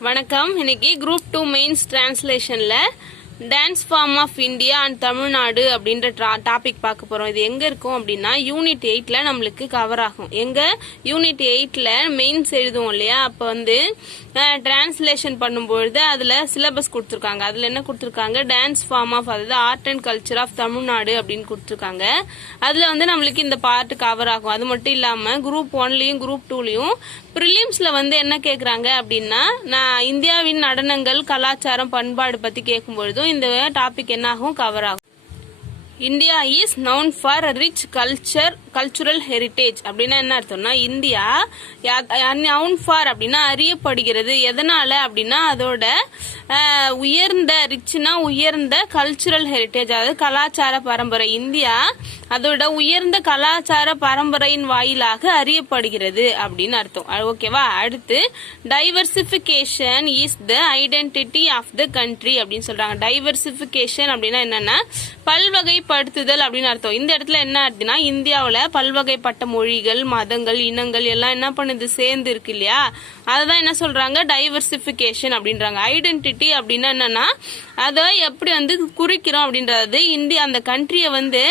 வணக்கம். இன்னைக்கு group 2 mains டிரான்ஸ்லேஷன்ல dance form of India and Tamil Nadu அப்படின்ற டாபிக் பார்க்க போறோம். இது எங்க இருக்கும் அப்படின்னா யூனிட் 8ல நம்மளுக்கு கவர் ஆகும். எங்க யூனிட் 8ல மெயின்ஸ் எழுதுவோம் இல்லையா, அப்ப வந்து டிரான்ஸ்லேஷன் பண்ணும்பொழுது அதுல சிலபஸ் கொடுத்துருக்காங்க. அதுல என்ன கொடுத்துருக்காங்க, டான்ஸ் ஃபார்ம் ஆஃப், அதாவது art and culture of Tamil Nadu அப்படின்னு கொடுத்துருக்காங்க. அதுல வந்து நம்மளுக்கு இந்த பார்ட் கவர் ஆகும். அது மட்டும் இல்லாம குரூப் 1லயும் குரூப் 2லயும் பிரிலிம்ஸ்ல வந்து என்ன கேக்குறாங்க அப்படின்னா, நான் இந்தியாவின் நடனங்கள் கலாச்சாரம் பண்பாடு பத்தி கேட்கும்பொழுதும் இந்த டாபிக் என்ன ஆகும், கவர் ஆகும். India is noun for rich cultural heritage அப்படின்னா என்ன அர்த்தம்னா, இந்தியா நவுன் ஃபார் அப்படின்னா அறியப்படுகிறது. எதனால அப்படின்னா அதோட உயர்ந்த, ரிச்னா உயர்ந்த கல்ச்சுரல் ஹெரிட்டேஜ், அதாவது கலாச்சார பரம்பரை. இந்தியா அதோட உயர்ந்த கலாச்சார பரம்பரையின் வாயிலாக அறியப்படுகிறது அப்படின்னு அர்த்தம். ஓகேவா. அடுத்து diversification is the identity of the country அப்படின்னு சொல்றாங்க. டைவர்சிபிகேஷன் அப்படின்னா என்னன்னா பல்வகைப்படுத்துதல் அப்படின்னு அர்த்தம். இந்த இடத்துல என்ன அப்படின்னா, இந்தியாவில் பல்வகைப்பட்ட மொழிகள், மதங்கள், இனங்கள் எல்லாம் என்ன பண்ணுது, சேர்ந்து இருக்கு இல்லையா, அதுதான் என்ன சொல்றாங்க, டைவர்சிபிகேஷன் அப்படின்றாங்க. ஐடென்டிட்டி அப்படின்னா என்னன்னா, அதை எப்படி வந்து குறிக்கிறோம் அப்படின்றது. இந்தியா அந்த கண்ட்ரியை வந்து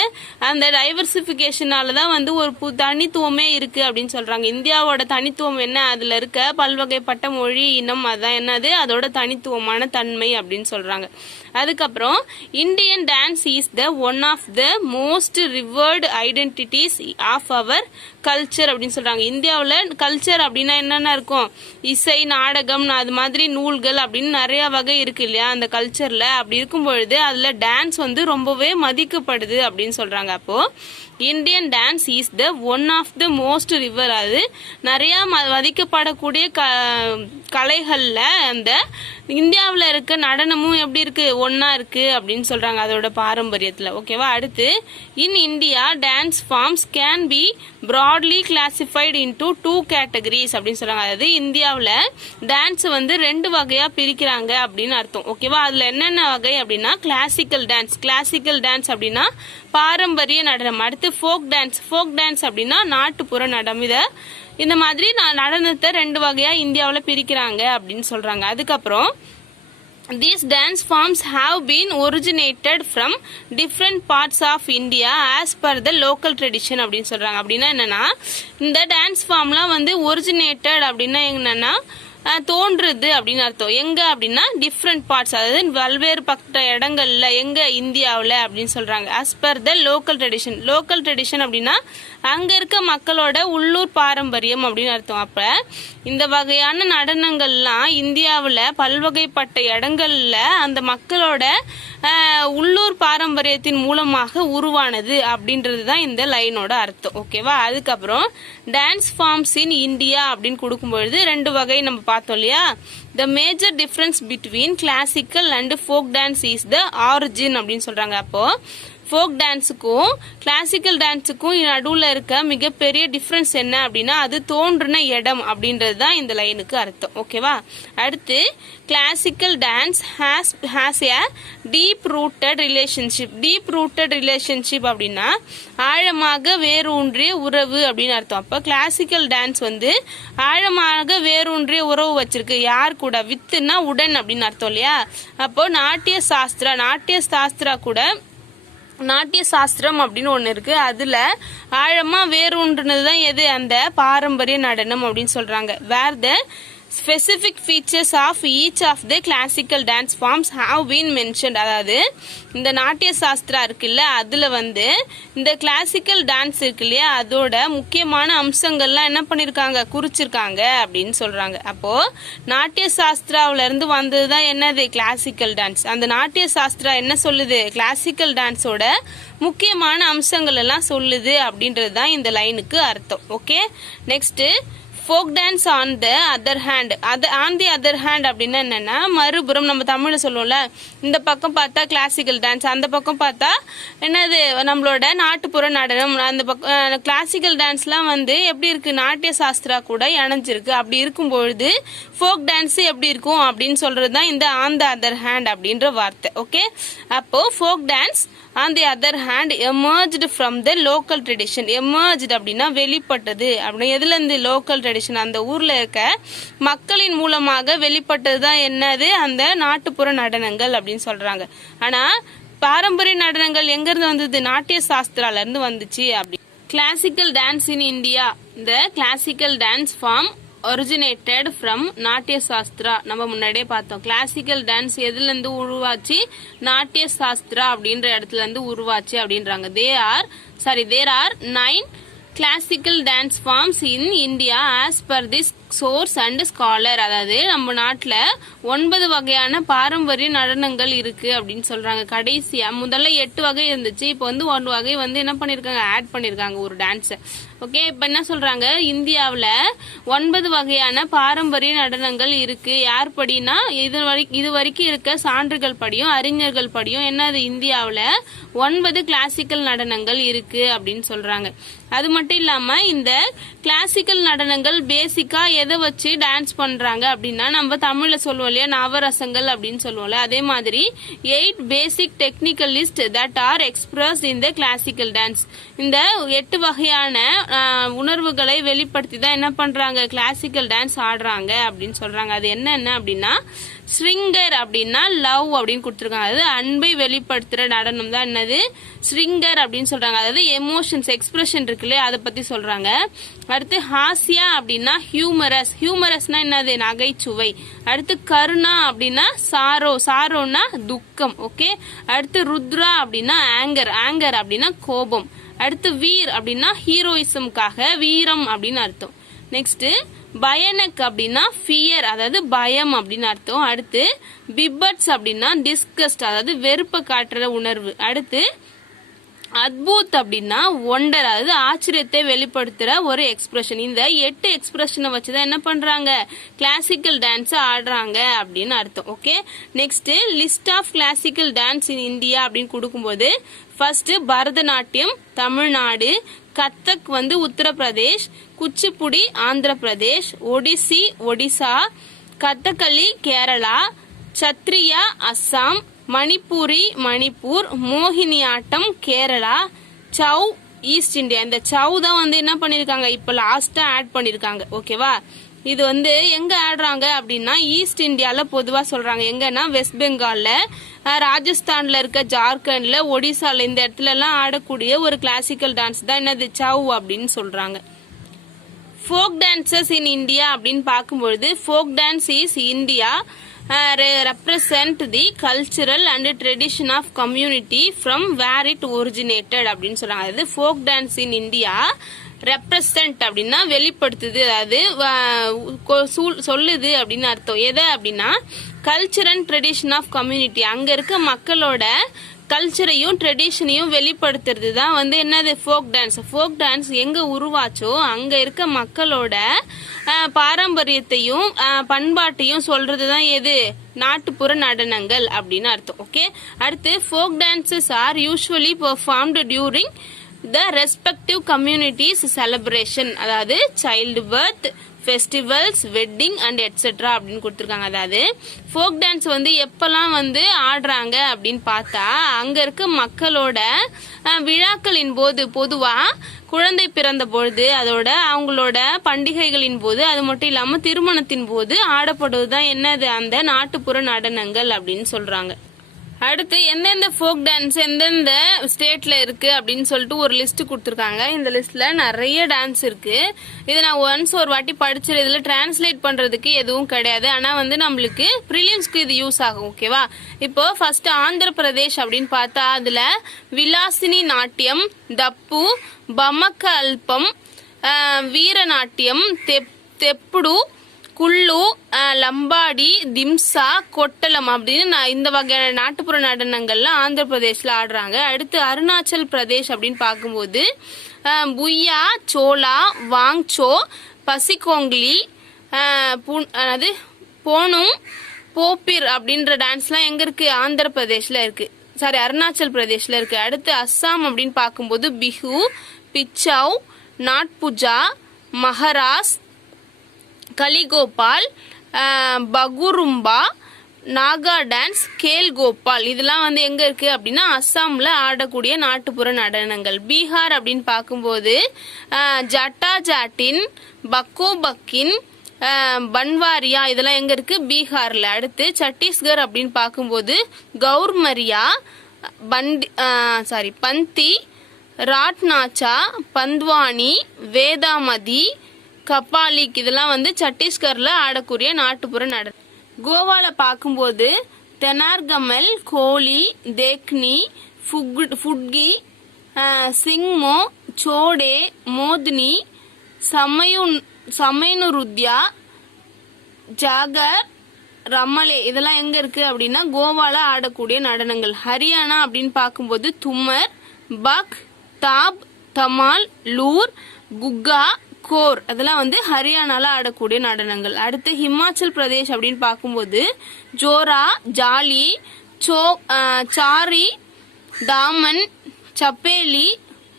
அந்த டைவர்சிபிகேஷனாலதான் வந்து ஒரு தனித்துவமே இருக்கு அப்படின்னு சொல்றாங்க. இந்தியாவோட தனித்துவம் என்ன, அதுல இருக்க பல்வகைப்பட்ட மொழி, இனம், அதான் என்னது அதோட தனித்துவமான தன்மை அப்படின்னு சொல்றாங்க. அதுக்கப்புறம் Indian dance is the one of the most revered identities of our culture அப்படின்னு சொல்றாங்க. இந்தியாவில் கல்ச்சர் அப்படின்னா என்னென்ன இருக்கும், இசை, நாடகம், அது மாதிரி நூல்கள் அப்படின்னு நிறைய வகை இருக்கு இல்லையா அந்த கல்ச்சர்ல. அப்படி இருக்கும் பொழுது அதுல டான்ஸ் வந்து ரொம்பவே மதிக்கப்படுது அப்படின்னு சொல்றாங்க. அப்போ Indian dance is the one of the most revered, அது நிறைய மதிக்கப்படக்கூடிய கலைகள்ல அந்த இந்தியாவில் இருக்க நடனமும் எப்படி இருக்கு, ஒன்னா இருக்கு அப்படின்னு சொல்றாங்க அதோட பாரம்பரியத்துல. ஓகேவா. அடுத்து in India dance forms can be broadly classified into 2 categories அப்படின்னு சொல்றாங்க. அதாவது இந்தியாவில் டான்ஸ் வந்து 2 வகையா பிரிக்கிறாங்க அப்படின்னு அர்த்தம். ஓகேவா. அதுல என்னென்ன வகை அப்படின்னா, கிளாசிக்கல் டான்ஸ் அப்படின்னா பாரம்பரிய நடனம். அடுத்து ஃபோக் டான்ஸ் அப்படின்னா நாட்டுப்புற நடனம். இந்த மாதிரி நடனத்தை 2 வகையா இந்தியாவில் பிரிக்கிறாங்க அப்படின்னு சொல்றாங்க. அதுக்கப்புறம் these dance forms have been originated from different parts of India as per the local tradition அப்படின்னு சொல்றாங்க. அப்படின்னா என்னன்னா, இந்த டான்ஸ் ஃபார்ம்லாம் வந்து ஒரிஜினேட்டட் அப்படின்னா என்னன்னா தோன்றுது அப்படின்னு அர்த்தம். எங்க அப்படின்னா டிஃப்ரெண்ட் பார்ட்ஸ், அதாவது பல்வேறு பட்ட இடங்கள்ல, எங்க இந்தியாவில் அப்படின்னு சொல்றாங்க. As per the local tradition அப்படின்னா அங்க இருக்க மக்களோட உள்ளூர் பாரம்பரியம் அப்படின்னு அர்த்தம். அப்ப இந்த வகையான நடனங்கள்லாம் இந்தியாவில் பல்வகைப்பட்ட இடங்கள்ல அந்த மக்களோட உள்ளூர் பாரம்பரியத்தின் மூலமாக உருவானது அப்படின்றது தான் இந்த லைனோட அர்த்தம். ஓகேவா. அதுக்கப்புறம் டான்ஸ் ஃபார்ம்ஸ் இன் இந்தியா அப்படின்னு கொடுக்கும்பொழுது 2 வகை நம்ம பார்த்தோம் இல்லையா. The major difference between classical and folk dance is the origin அப்படின்னு சொல்றாங்க. அப்போ ஃபோக் டான்ஸுக்கும் கிளாசிக்கல் டான்ஸுக்கும் நடுவில் இருக்க மிகப்பெரிய டிஃப்ரென்ஸ் என்ன அப்படின்னா, அது தோன்றின இடம் அப்படின்றது தான் இந்த லைனுக்கு அர்த்தம். ஓகேவா. அடுத்து classical dance has a deep rooted relationship அப்படின்னா ஆழமாக வேரூன்றிய உறவு அப்படின்னு அர்த்தம். அப்போ கிளாசிக்கல் டான்ஸ் வந்து ஆழமாக வேரூன்றிய உறவு வச்சிருக்கு. யார் கூட, வித்துன்னா உடன் அப்படின்னு அர்த்தம் இல்லையா. அப்போ நாட்டிய சாஸ்திரா கூட, நாட்டிய சாஸ்திரம் அப்படின்னு ஒன்று இருக்கு, அதுல ஆழமா வேரூன்றுனதுதான் எது, அந்த பாரம்பரிய நடனம் அப்படின்னு சொல்றாங்க. வேர் த specific features of each of the classical dance forms have been mentioned. அதாவது இந்த நாட்டிய சாஸ்திரா இருக்குல்ல, அதுல வந்து இந்த கிளாசிக்கல் டான்ஸ் இருக்கு இல்லையா, அதோட முக்கியமான அம்சங்கள்லாம் என்ன பண்ணிருக்காங்க, குறிச்சிருக்காங்க அப்படின்னு சொல்றாங்க. அப்போ நாட்டிய சாஸ்திராவில இருந்து வந்ததுதான் என்னது, கிளாசிக்கல் டான்ஸ். அந்த நாட்டிய சாஸ்திரா என்ன சொல்லுது, கிளாசிக்கல் டான்ஸோட முக்கியமான அம்சங்கள் எல்லாம் சொல்லுது அப்படின்றது தான் இந்த லைனுக்கு அர்த்தம். Okay. Next folk dance on the other hand, on the other hand அப்படின்னா என்னன்னா, மறுபுறம் நம்ம தமிழ்ல சொல்லுவோம்ல, இந்த பக்கம் பார்த்தா கிளாசிக்கல் டான்ஸ், அந்த பக்கம் பார்த்தா என்னது நம்மளோட நாட்டுப்புற நடனம். அந்த பக்கம் கிளாசிக்கல் டான்ஸ்லாம் வந்து எப்படி இருக்கு, நாட்டிய சாஸ்திரா கூட இணைஞ்சிருக்கு. அப்படி இருக்கும் பொழுது ஃபோக் டான்ஸ் எப்படி இருக்கும் அப்படின்னு சொல்றது தான் இந்த ஆன் த அதர் ஹேண்ட் அப்படின்ற வார்த்தை. ஓகே, அப்போ folk dance on the other hand emerged from the local tradition. Emerged அப்படின்னா வெளிப்பட்டது அப்படின்னு. எதுல இருந்து? லோக்கல் ட்ரெடிஷன், அந்த ஊர்ல இருக்க மக்களின் மூலமாக வெளிப்பட்டது தான் என்னது, அந்த நாட்டுப்புற நடனங்கள் அப்படின்னு சொல்றாங்க. ஆனா பாரம்பரிய நடனங்கள் எங்க இருந்து வந்தது? நாட்டிய சாஸ்திரால இருந்து வந்துச்சு. அப்படி கிளாசிக்கல் டான்ஸ் இன் இந்தியா, இந்த classical dance form originated from Natya Shastra. நம்ம முன்னாடியே பார்த்தோம், கிளாசிக்கல் டான்ஸ் எதுல இருந்து உருவாச்சு, நாட்டிய சாஸ்திரா அப்படின்ற இடத்துல இருந்து உருவாச்சு அப்படின்றாங்க. There are 9 classical dance forms in India as per this source and scholar. அதாவது நம்ம நாட்டுல 9 வகையான பாரம்பரிய நடனங்கள் இருக்கு அப்படின்னு சொல்றாங்க. கடைசியா முதல்ல 8 வகை இருந்துச்சு, இப்போ வந்து 1 வகை வந்து என்ன பண்ணிருக்காங்க, ஆட் பண்ணிருக்காங்க ஒரு டான்ஸ். ஓகே, இப்ப என்ன சொல்றாங்க, இந்தியாவுல 9 வகையான பாரம்பரிய நடனங்கள் இருக்கு. யார் படினா, இது வரைக்கும் இருக்க சான்றுகள் படியும் அறிஞர்கள் படியும் என்னது, இந்தியாவுல 9 கிளாசிக்கல் நடனங்கள் இருக்கு அப்படின்னு சொல்றாங்க. அது மட்டும் இல்லாம இந்த கிளாசிக்கல் நடனங்கள் பேசிக்கா எதை வச்சு டான்ஸ் பண்றாங்க அப்படின்னா, நம்ம தமிழ்ல சொல்லுவோம் இல்லையா, நவரசங்கள் அப்படின்னு சொல்லுவோம்ல, அதே மாதிரி 8 basic technical list that are expressed in the classical dance. இந்த 8 வகையான உணர்வுகளை வெளிப்படுத்தி தான் என்ன பண்றாங்க, கிளாசிக்கல் டான்ஸ் ஆடுறாங்க அப்படின்னு சொல்றாங்க. அது என்னென்ன அப்படின்னா, ஸ்ரிங்கர் அப்படின்னா லவ் அப்படின்னு கொடுத்துருக்காங்க. அதாவது அன்பை வெளிப்படுத்துற நடனம் தான் என்னது, ஸ்ரிங்கர் அப்படின்னு சொல்றாங்க. அதாவது எமோஷன்ஸ் எக்ஸ்பிரஷன் இருக்குல்ல, அதை பத்தி சொல்றாங்க. அடுத்து ஹாஸ்யா அப்படின்னா ஹியூமரஸ், ஹியூமரஸ்னா என்னது, நகைச்சுவை. அடுத்து கருணா அப்படின்னா சாரோனா துக்கம். ஓகே, அடுத்து ருத்ரா அப்படின்னா ஆங்கர், ஆங்கர் அப்படின்னா கோபம். அடுத்து வீர் அப்படின்னா ஹீரோயிசம்காக வீரம் அப்படின்னு அர்த்தம். நெக்ஸ்ட் பயனக் அப்படின்னா ஃபியர், அதாவது பயம் அப்படின்னு அர்த்தம். அடுத்து பிபட்ஸ் அப்படின்னா டிஸ்கஸ்ட், அதாவது வெறுப்பை காட்டுற உணர்வு. அடுத்து அத்புத் அப்படின்னா ஒண்டர், அதாவது ஆச்சரியத்தை வெளிப்படுத்துற ஒரு எக்ஸ்பிரஷன். இந்த 8 எக்ஸ்பிரஷனை வச்சுதான் என்ன பண்றாங்க, கிளாசிக்கல் டான்ஸ் ஆடுறாங்க அப்படின்னு அர்த்தம். Okay, next list of classical dance in India அப்படின்னு கொடுக்கும்போது, ஃபர்ஸ்ட் பரதநாட்டியம் தமிழ்நாடு, கத்தக் வந்து உத்தரப்பிரதேஷ், குச்சிப்புடி ஆந்திர பிரதேஷ், ஒடிசி ஒடிசா, கதகளி கேரளா, சத்ரியா அஸ்ஸாம், மணிப்பூரி மணிப்பூர், மோகினியாட்டம் கேரளா, சவ் ஈஸ்ட் இந்தியா. இந்த சவ் தான் வந்து என்ன பண்ணிருக்காங்க, இப்ப லாஸ்டா ஆட் பண்ணிருக்காங்க. ஓகேவா, இது வந்து எங்க ஆடுறாங்க அப்படின்னா ஈஸ்ட் இந்தியால பொதுவா சொல்றாங்க. எங்கன்னா வெஸ்ட் பெங்கால்ல, ராஜஸ்தான்ல இருக்க, ஜார்க்கண்ட்ல, ஒடிசால, இந்த இடத்துல எல்லாம் ஆடக்கூடிய ஒரு கிளாசிக்கல் டான்ஸ் தான் என்னது, சவ் அப்படின்னு சொல்றாங்க. ஃபோக் டான்சஸ் இன் இந்தியா அப்படின்னு பார்க்கும்பொழுது, folk dance is India represent the cultural and tradition of community from where it originated அப்படின்னு சொல்றாங்க. அதாவது folk dance in India represent அப்படின்னா வெளிப்படுத்துது, அதாவது சொல்லுது அப்படின்னு அர்த்தம். எதை அப்படின்னா, culture and tradition of community, அங்க இருக்க மக்களோட கல்ச்சரையும் ட்ரெடிஷனையும் வெளிப்படுத்துறது தான் வந்து என்னது, ஃபோக் டான்ஸ். ஃபோக் டான்ஸ் எங்க உருவாச்சோ அங்க இருக்க மக்களோட பாரம்பரியத்தையும் பண்பாட்டையும் சொல்றது தான் எது, நாட்டுப்புற நடனங்கள் அப்படின்னு அர்த்தம். ஓகே, அடுத்து folk dances are usually performed during the respective communities celebration, அதாவது child birth, festivals, wedding and etcetera அப்படின்னு கொடுத்துருக்காங்க. அதாவது ஃபோக் டான்ஸ் வந்து எப்பெல்லாம் வந்து ஆடுறாங்க அப்படின்னு பார்த்தா, அங்க இருக்க மக்களோட விழாக்களின் போது, பொதுவா குழந்தை பிறந்த பொழுது, அதோட அவங்களோட பண்டிகைகளின் போது, அது மட்டும் இல்லாம திருமணத்தின் போது ஆடப்படுவதுதான் என்னது, அந்த நாட்டுப்புற நடனங்கள் அப்படின்னு சொல்றாங்க. அடுத்து எந்தெந்த ஃபோக் டான்ஸ் எந்தெந்த ஸ்டேட்ல இருக்கு அப்படின்னு சொல்லிட்டு ஒரு லிஸ்ட் கொடுத்துருக்காங்க. இந்த லிஸ்ட்ல நிறைய டான்ஸ் இருக்கு. இதை நான் ஒன்ஸ் ஒரு வாட்டி படிச்சிரு, இதுல டிரான்ஸ்லேட் பண்றதுக்கு எதுவும் கிடையாது. ஆனா வந்து நம்மளுக்கு ப்ரிலிம்ஸ்க்கு இது யூஸ் ஆகும். ஓகேவா, இப்போ ஃபர்ஸ்ட் ஆந்திர பிரதேஷ் அப்படின்னு பார்த்தா, அதுல விலாசினி நாட்டியம், தப்பு, பமக்க அல்பம், வீரநாட்டியம், தெப்புடு, குள்ளு, லம்பாடி, திம்சா, கொட்டலம் அப்படின்னு இந்த வகையான நாட்டுப்புற நடனங்கள்ல ஆந்திர பிரதேஷ்ல ஆடுறாங்க. அடுத்து அருணாச்சல் பிரதேஷ் அப்படின்னு பார்க்கும்போது புய்யா, சோலா, வாங்சோ, பசிகோங்லி, அது போனும் போப்பிர் அப்படின்ற டான்ஸ்லாம் எங்க இருக்கு? ஆந்திர பிரதேஷ்ல இருக்கு, சாரி அருணாச்சல் பிரதேஷ்ல இருக்கு. அடுத்து அஸ்ஸாம் அப்படின்னு பார்க்கும்போது பிஹு, பிச்சவ், நாட்புஜா, மஹராஸ், கலிகோபால், பகுரும்பா, நாகா டான்ஸ், கேல் கோபால், இதெல்லாம் வந்து எங்க இருக்கு அப்படின்னா அஸ்ஸாம்ல ஆடக்கூடிய நாட்டுப்புற நடனங்கள். பீகார் அப்படின்னு பார்க்கும்போது ஜட்டா ஜாட்டின், பக்கோ பக்கின், பன்வாரியா, இதெல்லாம் எங்க இருக்கு? பீகார்ல. அடுத்து சத்தீஸ்கர் அப்படின்னு பார்க்கும்போது கௌர்மரியா, பந்தி, ராட்நாச்சா, பந்த்வானி, வேதாமதி, கபாலிக், இதெல்லாம் வந்து சத்தீஸ்கர்ல ஆடக்கூடிய நாட்டுப்புற நடனம். கோவால பார்க்கும்போது தெனார்கமல், கோலி, தேக்னி, ஃபுட்கி, சிங்மோ, சோடே, மோத்னி, சமைனுருத்யா, ஜாகர், ரமலே, இதெல்லாம் எங்க இருக்கு அப்படின்னா கோவால ஆடக்கூடிய நடனங்கள். ஹரியானா அப்படின்னு பார்க்கும்போது துமர், பக், தாப், தமால், லூர், குக்கா, கோர், அதெல்லாம் வந்து ஹரியானால ஆடக்கூடிய நடனங்கள். அடுத்து ஹிமாச்சல் பிரதேஷ் அப்படின்னு பார்க்கும்போது ஜோரா, ஜாலி, சாரி, தாமன், சப்பேலி,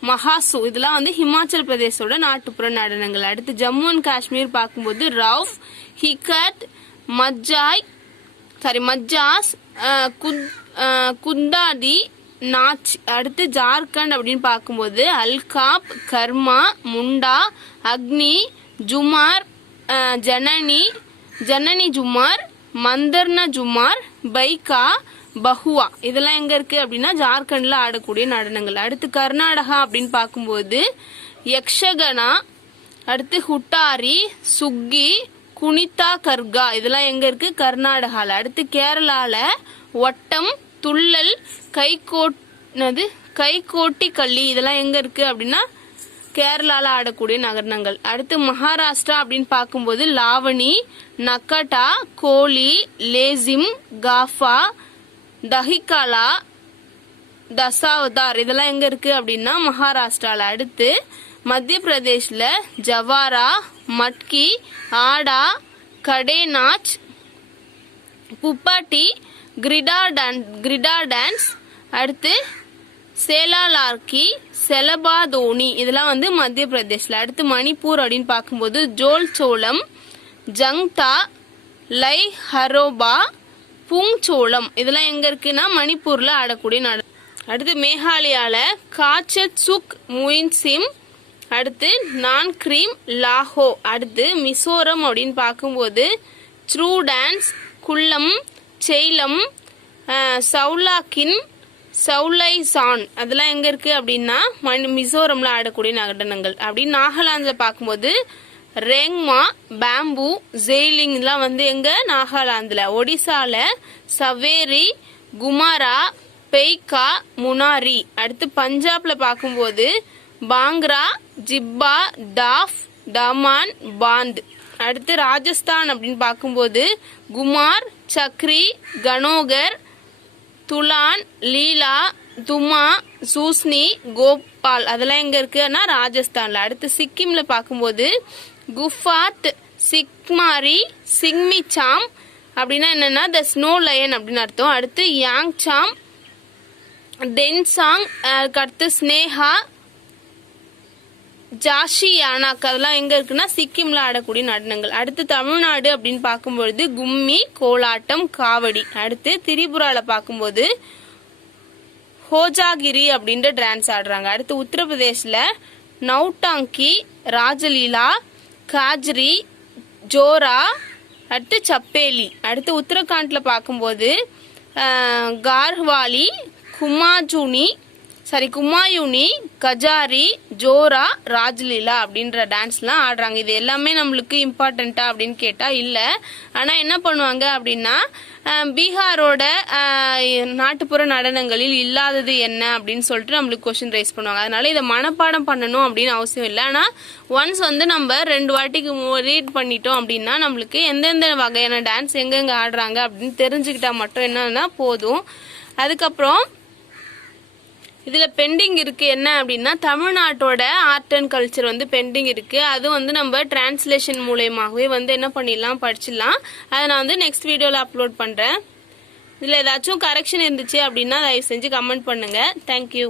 மஹாசு, இதெல்லாம் வந்து ஹிமாச்சல் பிரதேசோட நாட்டுப்புற நடனங்கள். அடுத்து ஜம்மு அண்ட் காஷ்மீர் பார்க்கும்போது ரவுஃப், ஹிகட், மஜ்ஜாஸ், குந்தாடி, நாச். அடுத்து ஜார்க்கண்ட் அப்படின்னு பார்க்கும்போது அல்காப், கர்மா, முண்டா, அக்னி, ஜுமார், ஜனனி ஜுமார், மந்தர்னா ஜுமார், பைகா, பஹுவா, இதெல்லாம் எங்க இருக்கு அப்படின்னா ஜார்க்கண்ட்ல ஆடக்கூடிய நடனங்கள். அடுத்து கர்நாடகா அப்படின்னு பார்க்கும்போது யக்ஷகனா, அடுத்து ஹுட்டாரி, சுக்கி, குனிதா கர்கா, இதெல்லாம் எங்க இருக்கு? கர்நாடகால. அடுத்து கேரளால ஒட்டம், துள்ளல், கைகோட்டி கள்ளி, இதெல்லாம் எங்க இருக்கு அப்படின்னா கேரளால ஆடக்கூடிய நடனங்கள். அடுத்து மகாராஷ்டிரா அப்படின்னு பார்க்கும்போது லாவணி, நக்கட்டா, கோலி, லேசிம், காஃபா, தஹிகாலா, தசாவதார், இதெல்லாம் எங்க இருக்கு அப்படின்னா மகாராஷ்டிரால. அடுத்து மத்திய பிரதேஷ்ல ஜவாரா, மட்கி, ஆடா, கடே நாச், புப்பாட்டி, கிரிடா டான்ஸ். அடுத்து சேலாலார்கி, செலபாதோனி, இதெல்லாம் வந்து மத்திய பிரதேஷ்ல. அடுத்து மணிப்பூர் அப்படின்னு பார்க்கும்போது ஜோல் சோளம், ஜங்தா, லை ஹரோபா, பூங்சோளம், இதெல்லாம் எங்க இருக்குன்னா மணிப்பூர்ல ஆடக்கூடிய நடனம். அடுத்து மேகாலயால காச்சத் சுக் முயின்சிம், அடுத்து நான் கிரீம், லாஹோ. அடுத்து மிசோரம் அப்படின்னு பார்க்கும்போது த்ரூ டான்ஸ், குல்லம், செய்லம், சவுலாக்கின், சவுலைசான், அதெல்லாம் எங்க இருக்கு அப்படின்னா மிசோரம்ல ஆடக்கூடிய நடனங்கள். அப்படின்னு நாகாலாந்துல பார்க்கும்போது ரேங்மா, பேம்பு, ஜெயிலிங், இதெல்லாம் வந்து எங்க? நாகாலாந்துல. ஒடிசால சவேரி, குமாரா, பெய்கா, முனாரி. அடுத்து பஞ்சாப்ல பார்க்கும்போது பாங்க்ரா, ஜிப்பா, டாஃப், டமான், பாந்த். அடுத்து ராஜஸ்தான் அப்படின்னு பார்க்கும்போது குமார், சக்ரி, கனோகர், துலான், லீலா, துமா, சூஸ்னி, கோபால், அதெல்லாம் எங்க இருக்குன்னா ராஜஸ்தான்ல. அடுத்து சிக்கிம்ல பார்க்கும்போது குஃபாத், சிக்மாரி, சிங்மிச்சாம், அப்படின்னா என்னன்னா த ஸ்னோ லயன் அப்படின்னு அர்த்தம். அடுத்து யாங்சாம், டென்சாங், அடுத்து ஸ்னேஹா, ஜாஷியானாக், அதெல்லாம் எங்க இருக்குன்னா சிக்கிம்ல ஆடக்கூடிய நடனங்கள். அடுத்து தமிழ்நாடு அப்படின்னு பார்க்கும்பொழுது கும்மி, கோலாட்டம், காவடி. அடுத்து திரிபுரால பார்க்கும்போது ஹோஜாகிரி அப்படின்ற டான்ஸ் ஆடுறாங்க. அடுத்து உத்தரப்பிரதேஷ்ல நௌட்டாங்கி, ராஜலீலா, காஜ்ரி, ஜோரா, அடுத்து சப்பேலி. அடுத்து உத்தரகாண்ட்ல பார்க்கும்போது கார்வாலி, குமாயூனி, கஜாரி, ஜோரா, ராஜ்லீலா அப்படின்ற டான்ஸ்லாம் ஆடுறாங்க. இது எல்லாமே நம்மளுக்கு இம்பார்ட்டண்டா அப்படின்னு கேட்டா இல்ல. ஆனா என்ன பண்ணுவாங்க அப்படின்னா பீகாரோட நாட்டுப்புற நடனங்களில் இல்லாதது என்ன அப்படின்னு சொல்லிட்டு நம்மளுக்கு கொஸ்டின் ரைஸ் பண்ணுவாங்க. அதனால இதை மனப்பாடம் பண்ணணும் அப்படின்னு அவசியம் இல்லை. ஆனா ஒன்ஸ் வந்து நம்ம 2 வாட்டிக்கு ரீட் பண்ணிட்டோம் அப்படின்னா நம்மளுக்கு எந்தெந்த வகையான டான்ஸ் எங்கெங்க ஆடுறாங்க அப்படின்னு தெரிஞ்சுக்கிட்டா மட்டும் என்னன்னா போதும். அதுக்கப்புறம் இதில் பெண்டிங் இருக்குது என்ன அப்படின்னா தமிழ்நாட்டோட ஆர்ட் அண்ட் கல்ச்சர் வந்து பெண்டிங் இருக்குது. அது வந்து நம்ம டிரான்ஸ்லேஷன் மூலயமாகவே வந்து என்ன பண்ணிடலாம், படிச்சிடலாம். அதை நான் வந்து நெக்ஸ்ட் வீடியோவில் அப்லோட் பண்ணுறேன். இதில் ஏதாச்சும் கரெக்ஷன் இருந்துச்சு அப்படின்னா தயவு செஞ்சு கமெண்ட் பண்ணுங்கள். தேங்க்யூ.